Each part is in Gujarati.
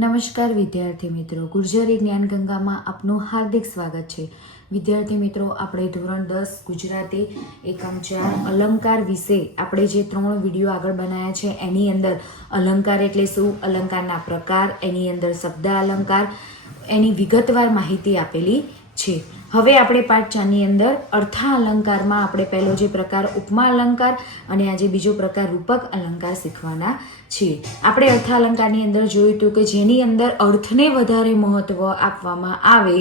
નમસ્કાર વિદ્યાર્થી મિત્રો, ગુર્જરી જ્ઞાન ગંગામાં આપનું હાર્દિક સ્વાગત છે. વિદ્યાર્થી મિત્રો, આપણે ધોરણ 10 ગુજરાતી એકમ 4 અલંકાર વિશે આપણે જે 3 વિડીયો આગળ બનાવ્યા છે એની અંદર અલંકાર એટલે શું, અલંકારના પ્રકાર, એની અંદર શબ્દ અલંકાર, એની વિગતવાર માહિતી આપેલી છે. હવે આપણે પાઠ 4 ની અંદર અર્થા અલંકારમાં આપણે પહેલો જે પ્રકાર ઉપમા અલંકાર અને આજે બીજો પ્રકાર રૂપક અલંકાર શીખવાના છીએ. આપણે અર્થા અલંકારની અંદર જોયું હતું કે જેની અંદર અર્થને વધારે મહત્વ આપવામાં આવે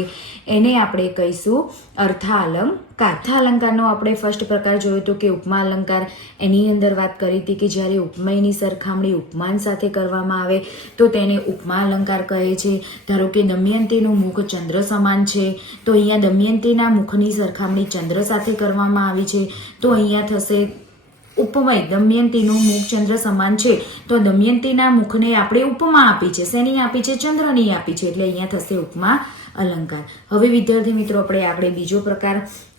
એને આપણે કહીશું અર્થા અલંકાર. અર્થા અલંકારનો આપણે ફર્સ્ટ પ્રકાર જોયો હતો કે ઉપમા અલંકાર. એની અંદર વાત કરી હતી કે જ્યારે ઉપમેયની સરખામણી ઉપમાન સાથે કરવામાં આવે તો તેને ઉપમા અલંકાર કહે છે. ધારો કે દમયંતીનું મુખ ચંદ્ર સમાન છે તો અહીંયા દમયંતીના મુખની સરખામણી ચંદ્ર સાથે કરવામાં આવી છે તો અહીંયા થશે ઉપમય. દમયંતીનું મુખ ચંદ્ર સમાન છે તો દમયંતીના મુખને આપણે ઉપમા આપી છે. શેની આપી છે? ચંદ્રની આપી છે. એટલે અહીંયા થશે ઉપમા અલંકાર. હવે વિદ્યાર્થી મિત્રો, આપણે આગળ બીજો પ્રકાર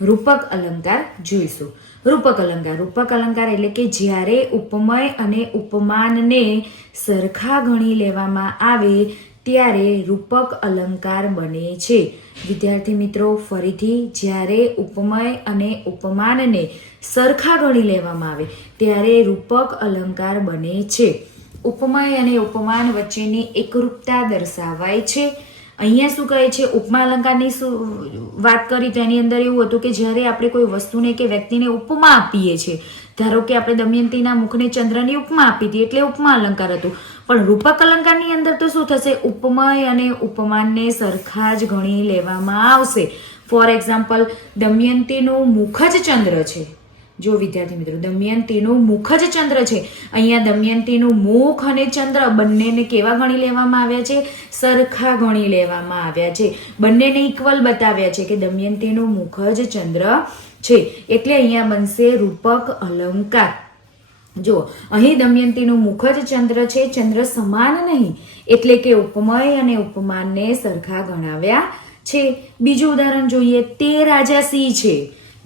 રૂપક અલંકાર જોઈશું. રૂપક અલંકાર. રૂપક અલંકાર એટલે કે જ્યારે ઉપમય અને ઉપમાનને સરખા ગણી લેવામાં આવે ત્યારે રૂપક અલંકાર બને છે. વિદ્યાર્થી મિત્રો, ફરીથી જ્યારે ઉપમય અને ઉપમાનને સરખા ગણી લેવામાં આવે ત્યારે રૂપક અલંકાર બને છે. ઉપમય અને ઉપમાન વચ્ચેની એકરૂપતા દર્શાવાય છે. અહીંયા શું કહે છે? ઉપમા અલંકારની વાત કરી તો એની અંદર એવું હતું કે જ્યારે આપણે કોઈ વસ્તુને કે વ્યક્તિને ઉપમા આપીએ છીએ, ધારો કે આપણે દમયંતીના મુખને ચંદ્રની ઉપમા આપી હતી એટલે ઉપમા અલંકાર હતું. પણ રૂપક અલંકારની અંદર તો શું થશે? ઉપમય અને ઉપમાનને સરખા જ ગણી લેવામાં આવશે. ફોર એક્ઝામ્પલ, દમયંતીનું મુખ જ ચંદ્ર છે. જો વિદ્યાર્થી મિત્રો, દમયંતીનું મુખ જ ચંદ્ર છે. અહીંયા દમયંતીનું મુખ અને ચંદ્ર બંનેને કેવા ગણી લેવામાં આવ્યા છે? સરખા ગણી લેવામાં આવ્યા છે. બંનેને ઇક્વલ બતાવ્યા છે કે દમયંતીનું મુખ જ ચંદ્ર છે. એટલે અહીંયા બનશે રૂપક અલંકાર. જો અહીં દમયંતીનું મુખ જ ચંદ્ર છે, ચંદ્ર સમાન નહીં, એટલે કે ઉપમય અને ઉપમાનને સરખા ગણાવ્યા છે. બીજું ઉદાહરણ જોઈએ. તે રાજા સિંહ છે.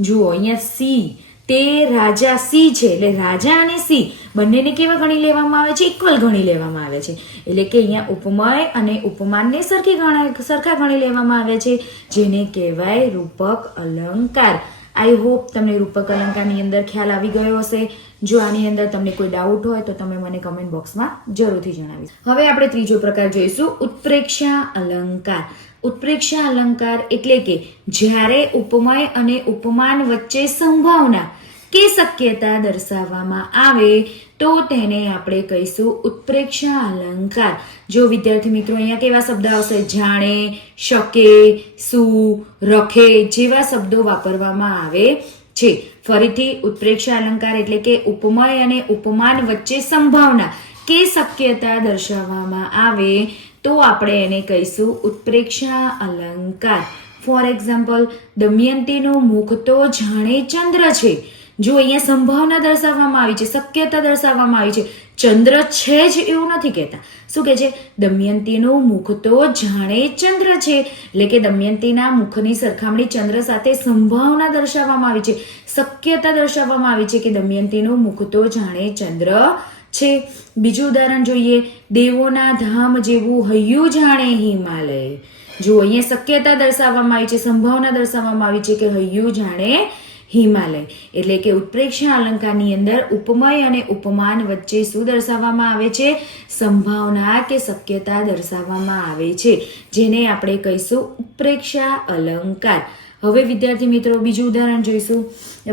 જુઓ અહીંયા સિંહ, તે રાજા સિંહ છે એટલે રાજા અને સિંહ બંનેને કેવા ગણી લેવામાં આવે છે? ઇક્વલ ગણી લેવામાં આવે છે. એટલે કે અહીંયા ઉપમય અને ઉપમાનને સરખા ગણી લેવામાં આવે છે, જેને કહેવાય રૂપક અલંકાર. આઈ હોપ તમને રૂપક અલંકારની અંદર ખ્યાલ આવી ગયો હશે. જો આની અંદર તમને કોઈ ડાઉટ હોય તો તમે મને કમેન્ટ બોક્સમાં જરૂરથી જણાવીશ. હવે આપણે ત્રીજો પ્રકાર જોઈશું, ઉત્પ્રેક્ષા અલંકાર. ઉત્પ્રેક્ષા અલંકાર એટલે કે જ્યારે ઉપમય અને ઉપમાન વચ્ચે સંભાવના કે શક્યતા દર્શાવવામાં આવે તો તેને આપણે કહીશું ઉત્પ્રેક્ષા અલંકાર. જો વિદ્યાર્થી મિત્રો, અહીંયા કેવા શબ્દ આવશે? જાણે, શકે, શું, રખે જેવા શબ્દો વાપરવામાં આવે છે. ફરીથી, ઉત્પ્રેક્ષા અલંકાર એટલે કે ઉપમય અને ઉપમાન વચ્ચે સંભાવના કે શક્યતા દર્શાવવામાં આવે તો આપણે એને કહીશું ઉત્પ્રેક્ષા અલંકાર. ફોર એક્ઝામ્પલ, દમયંતીનું મુખ તો જાણે ચંદ્ર છે. જો અહીંયા સંભાવના દર્શાવવામાં આવી છે, શક્યતા દર્શાવવામાં આવી છે. ચંદ્ર છે જ એવું નથી કહેતા. શું કહે છે? દમયંતીનું મુખ તો જાણે ચંદ્ર છે. એટલે કે દમયંતીના મુખની સરખામણી ચંદ્ર સાથે સંભાવના દર્શાવવામાં આવી છે, શક્યતા દર્શાવવામાં આવી છે કે દમયંતીનું મુખ તો જાણે ચંદ્ર છે. બીજું ઉદાહરણ જોઈએ. દેવોના ધામ જેવું હૈયું જાણે હિમાલય. જો અહીંયા શક્યતા દર્શાવવામાં આવી છે, સંભાવના દર્શાવવામાં આવી છે કે હૈયું જાણે હિમાલય. એટલે કે ઉત્પ્રેક્ષા અલંકારની અંદર ઉપમય અને ઉપમાન વચ્ચે શું દર્શાવવામાં આવે છે? સંભાવના કે શક્યતા દર્શાવવામાં આવે છે, જેને આપણે કહીશું ઉત્પ્રેક્ષા અલંકાર. હવે વિદ્યાર્થી મિત્રો, બીજું ઉદાહરણ જોઈશું,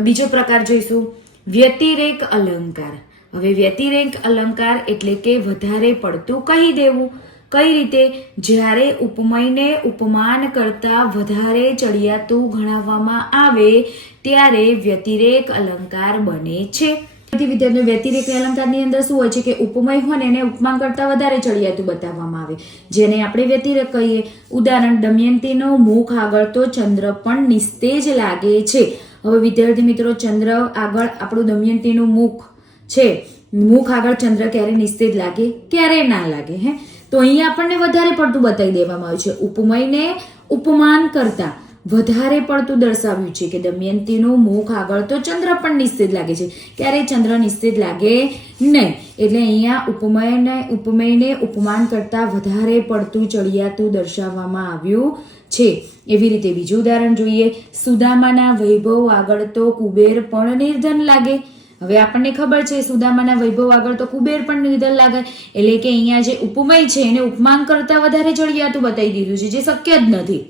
બીજો પ્રકાર જોઈશું, વ્યતિરેક અલંકાર. હવે વ્યતિરેક અલંકાર એટલે કે વધારે પડતું કહી દેવું. કઈ રીતે? જ્યારે ઉપમયને ઉપમાન કરતા વધારે ચડિયાતું ગણાવવામાં આવે ત્યારે વ્યતિરેક અલંકાર બને છે. વિદ્યાર્થીઓ, વ્યતિરેક અલંકારની અંદર શું હોય છે કે ઉપમય હોય ને એને ઉપમાન કરતા વધારે ચડિયાતું બતાવવામાં આવે, જેને આપણે વ્યતિરેક કહીએ. ઉદાહરણ, દમયંતીનો મુખ આગળ તો ચંદ્ર પણ નિસ્તેજ લાગે છે. હવે વિદ્યાર્થી મિત્રો, ચંદ્ર આગળ આપણું દમયંતીનું મુખ છે, મુખ આગળ ચંદ્ર ક્યારે નિસ્તેજ લાગે? ક્યારે ના લાગે. તો અહીંયા આપણને વધારે પડતું બતાવી દેવામાં આવ્યું છે. ઉપમયને ઉપમાન કરતા વધારે પડતું દર્શાવ્યું છે કે દમયંતીનું મુખ આગળ તો ચંદ્ર પણ નિશ્ચિત લાગે છે, ક્યારેય ચંદ્ર નિશ્ચિત લાગે નહીં. એટલે અહીંયા ઉપમેયને ઉપમાન કરતા વધારે પડતું ચડિયાતું દર્શાવવામાં આવ્યું છે. એવી રીતે બીજું ઉદાહરણ જોઈએ. સુદામાના વૈભવ આગળ તો કુબેર પણ નિર્ધન લાગે. હવે આપણને ખબર છે સુદામાના વૈભવ આગળ તો કુબેર પણ નિર્ધન લાગે, એટલે કે અહીંયા જે ઉપમેય છે એને ઉપમાન કરતા વધારે ચડિયાતું બતાવી દીધું છે, જે શક્ય જ નથી.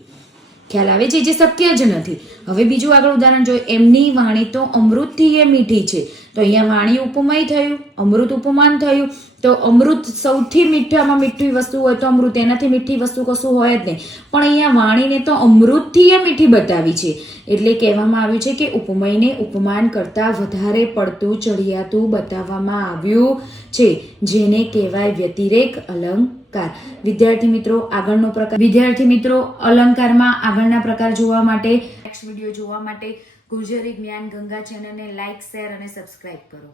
ખ્યાલ આવે છે, જે શક્ય જ નથી. હવે બીજું આગળ ઉદાહરણ જોઈએ. એમની વાણી તો અમૃતથી એ મીઠી છે. તો અહીંયા વાણી ઉપમેય થયું, અમૃત ઉપમાન થયું. તો અમૃત સૌથી મીઠામાં મીઠી વસ્તુ હોય તો અમૃત, એનાથી મીઠી વસ્તુ કશું હોય જ નહીં. પણ અહીંયા વાણીને તો અમૃતથી એ મીઠી બતાવી છે. એટલે કહેવામાં આવ્યું છે કે ઉપમેયને ઉપમાન કરતા વધારે પડતું ચડિયાતું બતાવવામાં આવ્યું છે, જેને કહેવાય વ્યતિરેક અલંકાર. વિદ્યાર્થી મિત્રો અલંકારમાં આગળના પ્રકાર જોવા માટે, નેક્સ્ટ વિડીયો જોવા માટે ગુર્જરી જ્ઞાન ગંગા ચેનલને લાઈક, શેર અને સબસ્ક્રાઇબ કરો.